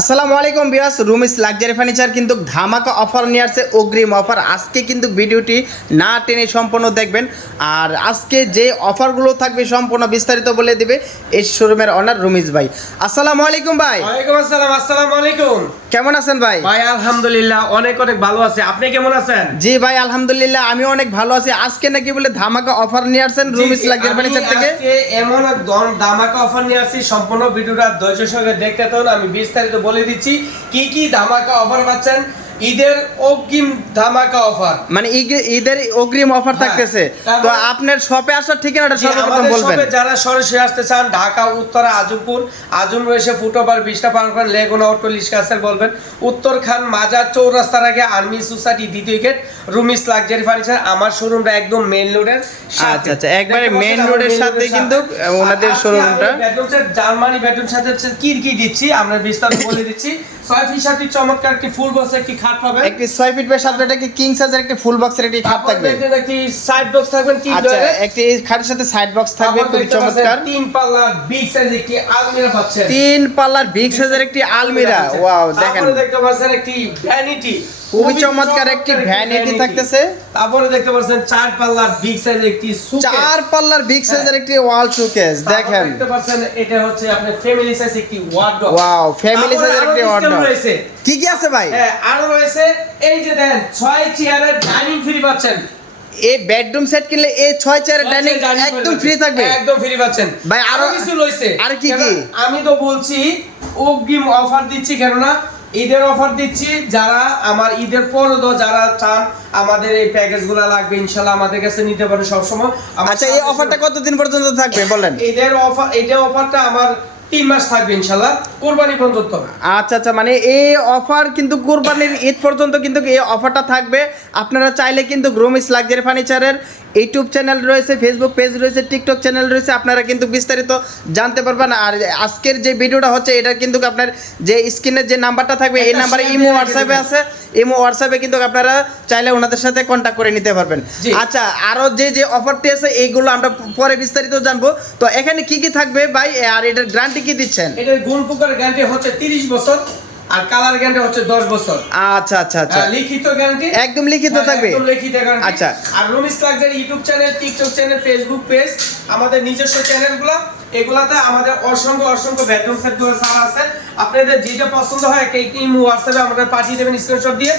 আসসালামু আলাইকুম বিয়াস রুমিস luxury furniture, কিন্তু ধামাকা অফার নিয়ে আসছে অগ্রিম অফার। আজকে কিন্তু ভিডিওটি না টেনে সম্পূর্ণ দেখবেন। আর আজকে যে অফারগুলো থাকবে সম্পূর্ণ বিস্তারিত বলে দেবে এই শোরুমের অনার রুমিস ভাই। আসসালামু আলাইকুম ভাই। ওয়ালাইকুম আসসালাম, আসসালামু আলাইকুম। কেমন আছেন ভাই? ভাই আলহামদুলিল্লাহ অনেক অনেক ভালো আছে। আপনি কেমন আছেন? জি ভাই আলহামদুলিল্লাহ আমি অনেক ভালো আছি। আজকে নাকি বলে ধামাকা অফার নিয়ে আসছেন রুম ইসলাম এর ফার্নিচার থেকে? এমন এক ধামাকা অফার নিয়ে আসছি। সম্পূর্ণ ভিডিওটা ধৈর্য সঙ্গে দেখতে থাকুন। আমি বিস্তারিত বলে দিচ্ছি কি কি ধামাকা অফার পাচ্ছেন। ঈদের অগ্রিম ধামাকা অফার। মানে ঈদের অগ্রিম অফার হ্যাঁ, থাকতেছে। তো আপনার শপে আসার ঠিকানাটা সর্বপ্রথম বলবেন। শপে যারা সরাসরি আসতে চান ঢাকা উত্তরা আজমপুর আজম রয়েছে ফুটওভার বিশটা পার করে লেগুনা অটো লিসকাসের বলবেন। উত্তর খান মাজার চৌরাস্তার আগে আর্মি সোসাইটি দ্বিতীয় গেট রুমিস লাক্সারি ফার্নিচার আমার শোরুমটা একদম মেইন রোডের আচ্ছা, আচ্ছা, একবারে road এর সাথে কিন্তু, ওনাদের showroom-টা। জার্মানি বেডরুম সাথে কি কি দিচ্ছি আমরা বিস্তারিত বলে দিচ্ছি। ছয় চমৎকার একটি ফুল বক্স একটি খাট পাবেন। একটি 6 ফিট বাই 7 ফিট একটি কিং সাইজের একটি ফুল বক্সের একটি খাট থাকবে? একটি সাইড বক্স থাকবে কি আচ্ছা একটি খাটের সাথে সাইড বক্স থাকবে পাচ্ছেন চমৎকার। তিন পাল্লা বিগ সাইজের একটি আলমিরা পাচ্ছেন। তিন পাল্লার বিগ সাইজের একটি আলমিরা ওয়াও দেখেন। দেখতে পাচ্ছেন একটি ভ্যানিটি খুবই চমৎকার একটি ভ্যানিটি থাকতেছে। তারপরে দেখতে পাচ্ছেন চার পাল্লার বিগ সাইজ একটি। চার পাল্লার বিগ সাইজের একটি ওয়াল শোকেস দেখেন। দেখতে পাচ্ছেন এটা হচ্ছে আপনার ফ্যামিলি সাইজ একটি ওয়ার্ডরোব ওয়াও ফ্যামিলি সাইজের একটি ওয়ার্ডরোব রয়েছে। কি কি আছে ভাই? হ্যাঁ আরও রয়েছে। এই যে দেন ছয় চেয়ারের ডাইনিং ফ্রি পাচ্ছেন। এই বেডরুম সেট কিনলে এই ছয় চেয়ারের ডাইনিং একদম ফ্রি থাকবে। একদম ফ্রি পাচ্ছেন। ভাই, আরো- আরও কিছু রয়েছে। আর কি কি? আমি তো বলছি অগ্রিম অফার দিচ্ছি কেননা ঈদের অফার দিচ্ছি। যারা আমার ঈদের পর তো যারা চান আমাদের এই প্যাকেজগুলো লাগবে ইনশাল্লাহ আমাদের কাছে নিতে পারে সবসময়। আচ্ছা এই অফারটা কতদিন পর্যন্ত থাকবে বলেন? ঈদের অফার এটা অফারটা আমার তিন মাস থাকবে ইনশাল্লাহ। কোরবানি পর্যন্ত আচ্ছা আচ্ছা মানে এই অফার কিন্তু কোরবানির ঈদ পর্যন্ত কিন্তু এই অফারটা থাকবে। আপনারা চাইলে কিন্তু গ্রোমিস লাক্সারি ফার্নিচারের ইউটিউব চ্যানেল রয়েছে ফেসবুক পেজ রয়েছে টিকটক চ্যানেল রয়েছে আপনারা কিন্তু বিস্তারিত জানতে পারবেন। আর আজকের যে ভিডিওটা হচ্ছে এটা কিন্তু আপনার যে স্ক্রিনের যে নাম্বারটা থাকবে এই নাম্বারে ইমো হোয়াটসঅ্যাপে আছে। ইমো হোয়াটসঅ্যাপে কিন্তু আপনারা চাইলে ওনাদের সাথে কন্ট্যাক্ট করে নিতে পারবেন। আচ্ছা আরও যে যে অফারটি আছে এইগুলো আমরা পরে বিস্তারিত জানব। তো এখানে কি কি থাকবে ভাই? আর এটার গ্যারান্টি কি দিচ্ছেন? এটার গুণ পোকার গ্যারান্টি হচ্ছে তিরিশ বছর। আর কালার গ্যারান্টি হচ্ছে দশ বছর। আচ্ছা আচ্ছা আচ্ছা। লিখিত গ্যারান্টি একদম লিখিত হ্যাঁ, থাকবে। একদম লিখিত গ্যারান্টি আচ্ছা। আর Rumis luxury YouTube channel TikTok channel Facebook page আমাদের নিজস্ব চ্যানেলগুলো এগুলাতে আমাদের অসংখ্য অসংখ্য বেডরুম সেটগুলো সারা আছে। আপনাদের যেটা পছন্দ হয় একটা ইমো হোয়াটসঅ্যাপে আমাদের পাঠিয়ে দেবেন স্ক্রিনশট দিয়ে।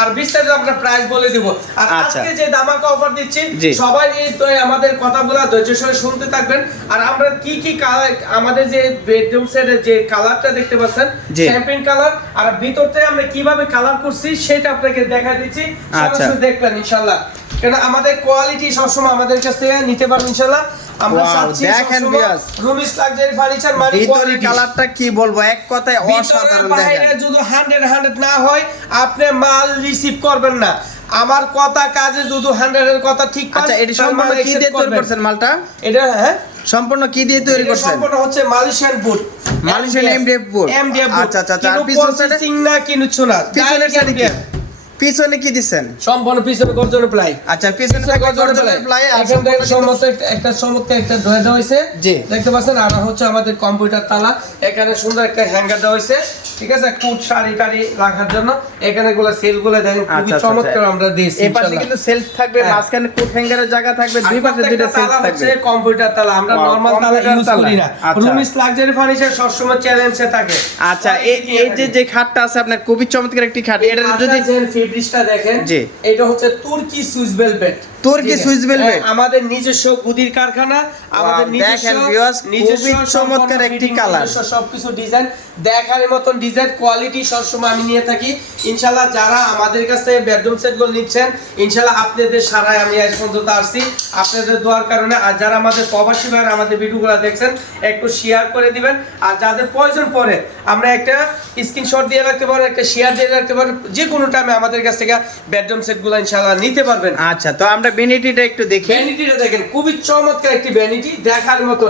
আর বিস্তারিত আমরা প্রাইস বলে দিব। আর আচ্ছা। আজকে যে দামাকা অফার দিচ্ছি সবাই এই তো আমাদের কথাগুলো ধৈর্য সহকারে শুনতে থাকবেন। আর আমরা কি কি কালার আমাদের যে বেডরুম সেটের যে কালারটা দেখতে পাচ্ছেন। চ্যাম্পিয়ন কালার আর ভিতরতে আমরা কীভাবে কালার করছি সেটা আপনাকে দেখা দিচ্ছি। আচ্ছা। সরাসরি দেখবেন ইনশাল্লাহ। কেন আমাদের কোয়ালিটি সবসময় আমাদের কাছ থেকে নিতে পারবেন ইনশাল্লাহ। আমরা চাচ্ছি দেখেন বিয়াস। রুমিস লাক্সারি ফার্নিচার মানে ভিতরের কালারটা কি বলব? এক কথায় ভিতরে অসাধারণ বাইরে যদি হান্ড্রেড হান্ড্রেড না হয় আপনি মাল রিসিভ করবেন না। আমার কথা কাজে যদি হান্ড্রেড এর কথা ঠিক পান, আচ্ছা এটা সম্পূর্ণ কি দিয়ে তৈরি করছেন মালটা? এটা হ্যাঁ? সম্পূর্ণ কি দিয়ে তৈরি করছেন? সম্পূর্ণ হচ্ছে Malaysian boot Malaysian MDF boot। MDF আচ্ছা, আচ্ছা, আচ্ছা। আর আর পিছন পিছনে side এ? সিং না কিনুছো না পিছনের সাইডে পিছনে কি দিচ্ছেন সম্পূর্ণ পিছনে গর্জন প্লাই। আচ্ছা পিছনে জর্জনের প্লাই। আর এখান থেকে সম্পূর্ণ সম্মত একটা- চমৎকার একটা ড্রয়ার দেওয়া হয়েছে। জি। দেখতে পাচ্ছেন আর হচ্ছে আমাদের কম্পিউটার তালা। এখানে সুন্দর একটা হ্যাঙ্গার দেওয়া হয়েছে। ঠিক আছে কুট শাড়ি টাড়ি রাখার জন্য। এখানে গুলো সেলগুলো দেখেন খুবই আচ্ছা, আচ্ছা, চমৎকার। আমরা দিয়েছি এই পাশে কিন্তু সেলফ থাকবে হ্যাঁ। মাঝখানে কোট হ্যাঙ্গারের জায়গা থাকবে দুই পাশে প্রত্যেকটা সেলফ থাকবে। কম্পিউটার তালা। আমরা নরমাল তালা ইউজ করি না। রুমিস লাক্সারি ফার্নিচার সবসময় চ্যালেঞ্জে থাকে। আচ্ছা এই এই যে যে খাটটা আছে আপনার খুবই চমৎকার একটি খাট। এটা যদি ফেব্রিক্সটা দেখেন জি। এটা হচ্ছে তুর্কি সুইস বেলভেট তুর্কি সুইস ভেলভেট? আমাদের নিজস্ব গুদির কারখানা আমাদের নিজস্ব নিজস্ব চমৎকার একটি কালার সবকিছু ডিজাইন দেখার মতন ডিজাইন কোয়ালিটি সবসময় আমি নিয়ে থাকি। ইনশাল্লাহ যারা আমাদের কাছ থেকে বেডরুম সেটগুলো নিচ্ছেন ইনশাল্লাহ আপনাদের সারাই আমি আজ পর্যন্ত আসছি। আপনাদের দোয়ার কারণে আর যারা আমাদের প্রবাসী ভাইয়ের আমাদের ভিডিওগুলো দেখছেন একটু শেয়ার করে দিবেন। আর যাদের প্রয়োজন পড়ে আমরা একটা স্ক্রিনশট দিয়ে রাখতে পারব একটা শেয়ার দিয়ে রাখতে পারব। যে কোনো টাইমে আমাদের কাছ থেকে বেডরুম সেটগুলো ইনশাল্লাহ নিতে পারবেন। আচ্ছা তো আমরা বেনিটিটা একটু দেখি। ভ্যানিটিটা দেখেন খুবই চমৎকার একটি ভ্যানিটি দেখার মতো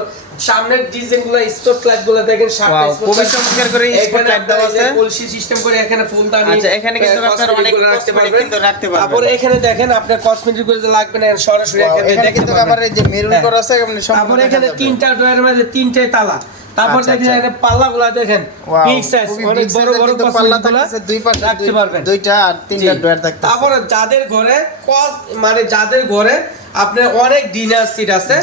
সামনের ডিজাইনগুলো স্পট লাইটগুলো দেখেন সামনে খুবই চমৎকার করে light দেওয়া আপনার আছে। কলসি সিস্টেম করে এখানে ফুলদানি আচ্ছা, এখানে কিন্তু আপনার অনেক রাখতে পারবেন কিন্তু রাখতে পারবেন। তারপরে এখানে দেখেন আপনার কসমেটিকগুলো যে লাগবে না সরাসরি এখানে দেখতে কিন্তু। আবার এই যে মেরুন হ্যাঁ। করা আছে সম্পূর্ণ তারপরে এখানে তিনটা ড্রয়ারের মধ্যে তিনটে তালা তারপর আচ্ছা, দেখেন আচ্ছা। এখানে পাল্লাগুলা দেখেন বিগ সাইজ অনেক বড় বড় পাল্লা পাল্লাগুলা থাকতেছে, দুই পাশে রাখতে পারবেন দুইটা আর তিনটা জি। ড্রয়ার থাকতেছে তারপরে যাদের ঘরে মানে যাদের ঘরে আপনার অনেক ডিনার সিট আছে।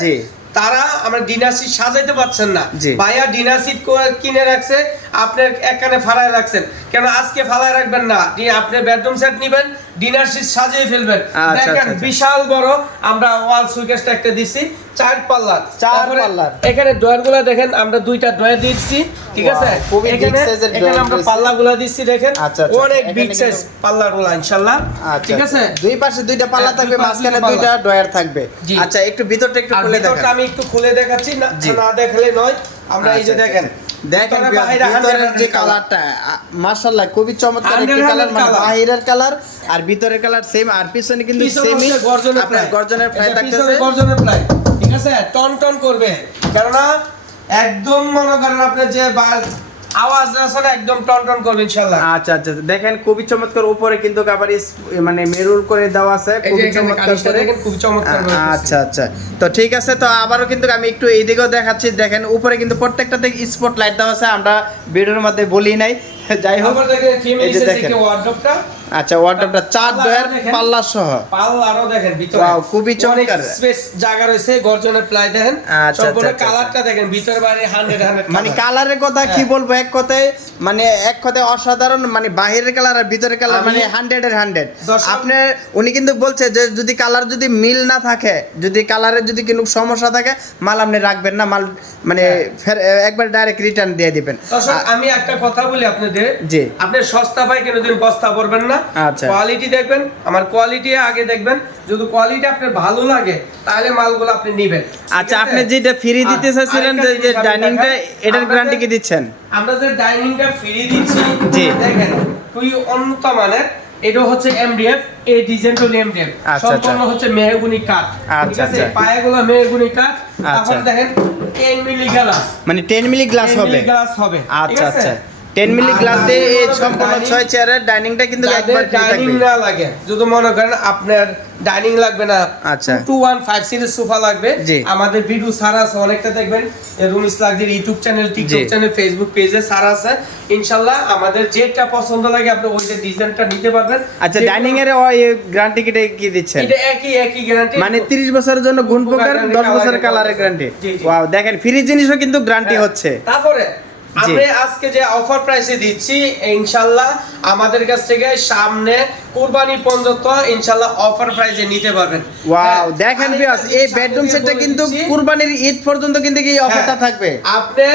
তারা আমরা ডিনার সিট সাজাইতে পারছেন না। ভাইয়া ডিনার সিট কিনে রাখছে আপনার একখানে ফালায় রাখছেন। কেন আজকে ফালায় রাখবেন না? আপনি বেডরুম সেট নিবেন ডিনার সিট সাজিয়ে ফেলবেন। আচ্ছা, দেখেন আচ্ছা, আচ্ছা। বিশাল বড় আমরা ওয়াল সুইকেস্ট একটা দিছি। চার পাল্লার। চার পাল্লার। এখানে ডয়ারগুলা দেখেন আমরা দুইটা ডয়ার দিচ্ছি ঠিক আছে? এখানে এখানে আমরা দিয়েছি। পাল্লা গুলা দিচ্ছি দেখেন। আচ্ছা, আচ্ছা। অনেক বিগ সাইজ পাল্লারগুলা ইনশাল্লাহ। আচ্ছা। ঠিক আছে? দুই পাশে দুইটা পাল্লা থাকবে মাঝখানে দুইটা ড্রয়ার থাকবে। আচ্ছা একটু ভিতরটা একটু খুলে দেখেন। আমি একটু খুলে দেখাচ্ছি না না দেখালে নয় আমরা এই যে দেখেন। দেখেন ভিতরে ভিতরের যে কালারটা মাশাআল্লাহ খুবই চমৎকার একটি 100 কালার মানে। কালার আর ভিতরের কালার সেম আর পিছনে কিন্তু সেমই আপনার গর্জনের ফ্লাই থাকতেছে। গর্জনের প্লাই। ঠিক আছে? টন টন করবে। কেননা একদম মনে করেন আপনি যে আওয়াজ একদম টন টন করবে ইনশাআল্লাহ। আচ্ছা আচ্ছা দেখেন খুবই চমৎকার উপরে কিন্তু আবার মানে মেরুর করে দেওয়া আছে খুবই চমৎকার করে। চমৎকার আচ্ছা আচ্ছা। তো ঠিক আছে তো আবারও কিন্তু আমি একটু এইদিকেও দেখাচ্ছি। দেখেন উপরে কিন্তু প্রত্যেকটাতে স্পট লাইট দেওয়া আছে আমরা ভিডিওর মধ্যে বলি নাই। যাই হোক। দেখেন কি ওয়ার্ডরোবটা আচ্ছা চার ডয়ার পাল্লা সহ। পাল্লা আরও দেখেন ভিতরে। Wow, খুবই চমৎকার। স্পেস জায়গা রয়েছে গর্জনের প্লাই দেখেন। আচ্ছা, সম্পূর্ণ আচ্ছা, আচ্ছা, কালারটা দেখেন ভিতরে বাইরে 100 100 মানে কালারের কথা কি হ্যাঁ। বলব এক কথায় মানে এক কথায় অসাধারণ মানে বাহিরের কালার আর ভিতরের কালার মানে হান্ড্রেড এর হান্ড্রেড দর্শক- আপনার উনি কিন্তু বলছে যে যদি কালার যদি মিল না থাকে যদি কালারের যদি কোনো সমস্যা থাকে মাল আপনি রাখবেন না মাল মানে হ্যাঁ। ফের একবার ডাইরেক্ট রিটার্ন দিয়ে দিবেন। আমি একটা কথা বলি আপনাদের। জি। আপনি সস্তা পাই কোনোদিন বস্তা পড়বেন না। আচ্ছা। কোয়ালিটি দেখবেন আমার কোয়ালিটি আগে দেখবেন। যদি কোয়ালিটি আপনার ভালো লাগে তাহলে মালগুলো আপনি নেবেন। আচ্ছা আপনি যেটা ফ্রি দিতে চাচ্ছিলেন যে- ডাইনিংটা এটার গ্যারান্টি কি দিচ্ছেন? আমরা যে ডাইনিংটা ফ্রি দিচ্ছি জি। দেখেন খুবই উন্নত মানের। এটা হচ্ছে এমডিএফ এই ডিজাইনটা হলো এমডিএফ আচ্ছা, সম্পূর্ণ হচ্ছে মেহগুনি কাঠ। আচ্ছা, আচ্ছা। পায়াগুলো মেহগুনি কাঠ। আচ্ছা। তারপর দেখেন 10 মিলি গ্লাস মানে টেন মিলি গ্লাস হবে? গ্লাস হবে। আচ্ছা আচ্ছা। টেন মিলি আর গ্লাস দিয়ে এই সম্পূর্ণ ছয় চেয়ারের ডাইনিংটা কিন্তু একবার ডাইনিং না লাগে। যদি মনে করেন আপনার ডাইনিং লাগবে না আচ্ছা। Two one five series sofa লাগবে। আমাদের ভিডিও সারা আছে অনেকটা দেখবেন। Rumis লাগজের YouTube channel TikTok channel Facebook পেজে সারা আছে। ইনশাল্লাহ আমাদের যেটা পছন্দ লাগে আপনি ওই যে ডিজাইনটা নিতে পারবেন। আচ্ছা ডাইনিং এর গ্যারান্টি কিটা কি দিচ্ছেন? এটা একই একই গ্যারান্টি মানে 30 বছরের জন্য গুণ প্রকার guarantee, 10 বছরের কালারের গ্যারান্টি। ওয়াও দেখেন ফ্রি জিনিসও কিন্তু গ্যারান্টি হচ্ছে। তারপরে জি। আমি আজকে যে অফার প্রাইসে দিচ্ছি ইনশাল্লাহ আমাদের কাছ থেকে সামনে কুরবানি পর্যন্ত ইনশাল্লাহ অফার প্রাইসে নিতে পারবেন। ওয়াও হ্যাঁ, দেখেন বিয়াস এই বেডরুম সেটটা কিন্তু কুরবানির ঈদ পর্যন্ত কিন্তু এই অফারটা হ্যাঁ, থাকবে। আপনি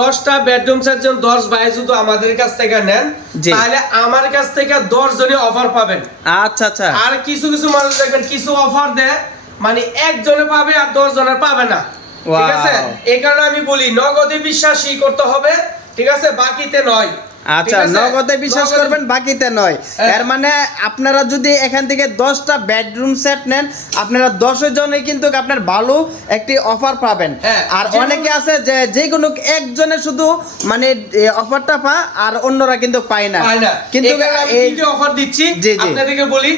দশটা বেডরুম সেট যেন দশ বাই যদি আমাদের কাছ থেকে নেন তাহলে আমার কাছ থেকে দশ জনে অফার পাবেন। আচ্ছা আচ্ছা। আর কিছু কিছু মানুষ দেখবেন কিছু অফার দেয় মানে একজনে পাবে আর দশ জনের পাবে না। ঠিক আছে? এই কারণে আমি বলি নগদে বিশ্বাসই করতে হবে ঠিক আছে? বাকিতে নয়। আচ্ছা নগদে বিশ্বাস করবেন বাকিতে নয়। হ্যাঁ। এর মানে আপনারা যদি এখান থেকে দশটা বেডরুম সেট নেন আপনারা দশ জনে কিন্তু আপনার ভালো একটি অফার পাবেন। হ্যাঁ, আর অনেকে আছে যে যে কোনো একজনে শুধু মানে অফারটা পা আর অন্যরা কিন্তু পায় না। কিন্তু অফার দিচ্ছি। আপনাদেরকে বলি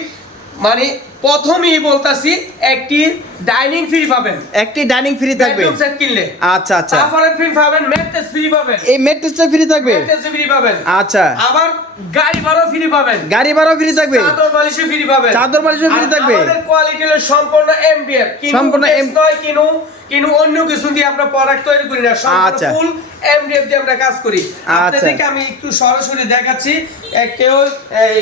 মানে প্রথমেই বলতাছি একটি ডাইনিং ফ্রি পাবেন। একটি ডাইনিং ফ্রি থাকবে। সেট কিনলে। আচ্ছা আচ্ছা। তারপরে ফ্রি পাবেন ম্যাট্রেস ফ্রি পাবেন। এই মেট্রিক্সটা ফ্রি থাকবে? ম্যাট্রেস ফ্রি পাবেন। আচ্ছা। আবার গাড়ি ভাড়া ফ্রি পাবেন। গাড়ি ভাড়াও ফ্রি থাকবে? চাদর বালিশে ফ্রি পাবেন। চাদর বালিশ ফ্রি থাকবে? আমাদের কোয়ালিটি হলো সম্পূর্ণ এমপিএফ সম্পূর্ণ সম্পূর্ণ এম নয় কিনু কিনু অন্য কিছু দিয়ে আমরা প্রোডাক্ট তৈরি করি না সম্পূর্ণ আচ্ছা। ফুল এমডিএফ দিয়ে আমরা কাজ করি আচ্ছা। আপনাদেরকে আমি একটু সরাসরি দেখাচ্ছি কেউ এই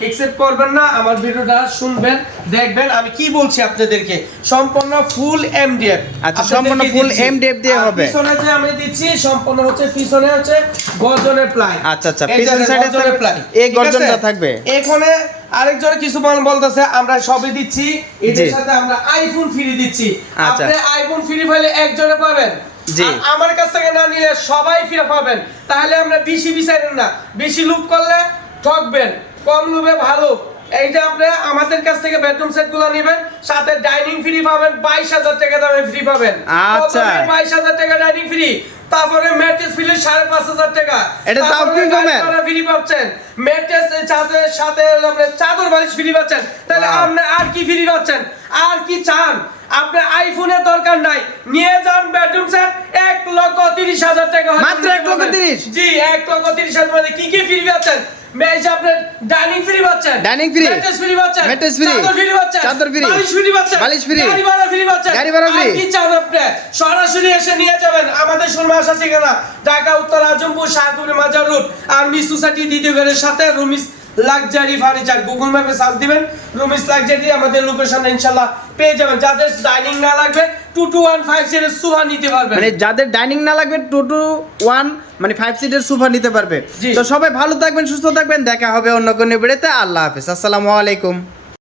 একসেপ্ট করবেন না আমার ভিডিওটা শুনবেন দেখবেন আমি কি বলছি আপনাদেরকে সম্পূর্ণ ফুল এমডিএফ আচ্ছা, সম্পূর্ণ full MDF দিয়ে হবে। পিছনে যে আমি দিচ্ছি সম্পূর্ণ হচ্ছে পিছনে হচ্ছে গর্জনের প্লাই আচ্ছা, আচ্ছা, এই পিছন দেখেন, side এ গর্জনের থাকবে- প্লাই এই গর্জনটা থাকবে। এখানে আরেকজন কিছু মান বলতেছে আমরা সবই দিচ্ছি। এদের সাথে আমরা আইফোন ফ্রি দিচ্ছি। আচ্ছা। আপনি আইফোন ফ্রি পাইলে একজনে পাবেন। জি। আমার কাছ থেকে না নিলে সবাই ফ্রি পাবেন। তাহলে আমরা বেশি বিচারেন না। বেশি লুপ করলে ঠকবেন। কম লুপে ভালো। এই যে আপনি আমাদের কাছ থেকে বেডরুম সেটগুলো নেবেন সাথে ডাইনিং ফ্রি পাবেন বাইশ হাজার টাকা দামে ফ্রি পাবেন। আচ্ছা। বাইশ হাজার টাকা ডাইনিং ফ্রি তারপরে ম্যাট্রেস ফিলে সাড়ে পাঁচ হাজার টাকা। এটা দাম কি কমের? ফ্রি পাচ্ছেন। ম্যাট্রেস চাদরের সাথে আপনি চাদর বালিশ ফ্রি পাচ্ছেন। তাহলে আপনি আর কি ফ্রি পাচ্ছেন? আর কি চান? আপনার আইফোনের দরকার নাই। নিয়ে যান বেডরুম সেট এক লক্ষ তিরিশ হাজার টাকা মাত্র এক লক্ষ। তিরিশ? জি এক লক্ষ তিরিশ হাজার কি কি ফ্রি পাচ্ছেন? মেজ আপনার ডাইনিং ফ্রি পাচ্ছেন। Dining free, ম্যাট্রেস ফ্রি পাচ্ছেন। mattress free, চাদর ফ্রি পাচ্ছেন। চাদর free, বালিশ ফ্রি পাচ্ছেন। বালিশ free, গাড়ি ভাড়া ফ্রি পাচ্ছেন। গাড়ি ভাড়া আর কি চান আপনি? সরাসরি এসে নিয়ে যাবেন। আমাদের ঢাকা উত্তর আজমপুর শাহপুরি মাজার রোড। সোসাইটি দ্বিতীয় ঘরের সাথে রুমিস লাক্সারি ফার্নিচার। গুগল ম্যাপে সার্চ দিবেন। রুমিস লাক্সারি আমাদের লোকেশনে ইনশাল্লাহ পেয়ে যাবেন। যাদের ডাইনিং না লাগবে টু টু ওয়ান ফাইভ সিটের সোফা নিতে পারবে। মানে যাদের ডাইনিং না লাগবে টু টু ওয়ান মানে ফাইভ সিটের সোফা নিতে পারবে। তো সবাই ভালো থাকবেন সুস্থ থাকবেন দেখা হবে অন্য কোনো বেড়েতে আল্লাহ হাফেজ। আসসালামু আলাইকুম।